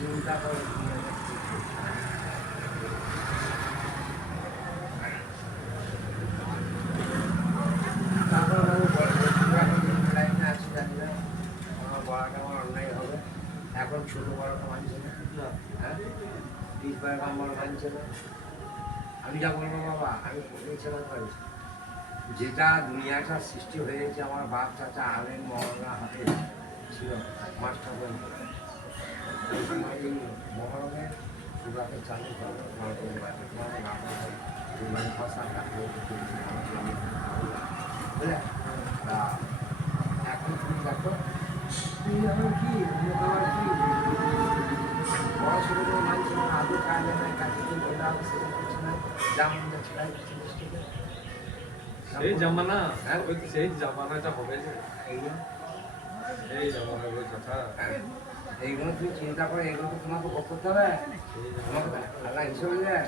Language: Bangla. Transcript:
চিন্তা করে লাইনে আছি জানি না আমার বড়াটা আমার অন্যায় হবে। এখন ছোটো বড়টা মানছে না, হ্যাঁ পিস বড় আমার মানছে না। আমি যা বলবো বাবা আমি ছেড়ে পারি। যেটা দুনিয়াটা সৃষ্টি হয়েছে আমার বাপ চাচা আলেন মহরমা হাতে ছিল মাস্টার বলতে এই মহরমে সুরাতে চালু করবো ভাষা বুঝলে। তা এখন তুমি দেখো তুই এখন কি কি পড়াশুনো করে মানছে না, আদৌ কাজে নাই, কাজে কি বলে হবে সেটা কিছু নাই, যেমন ছেড়াই সেই জামানা ওই তো সেই জামানাটা হবে যে এই জামানা ওই কথা এইগুলো তুমি চিন্তা করে এগুলো তো তোমাকে ভোগ করতে হবে, তোমাকে আল্লাহ হিসেবে দেয়।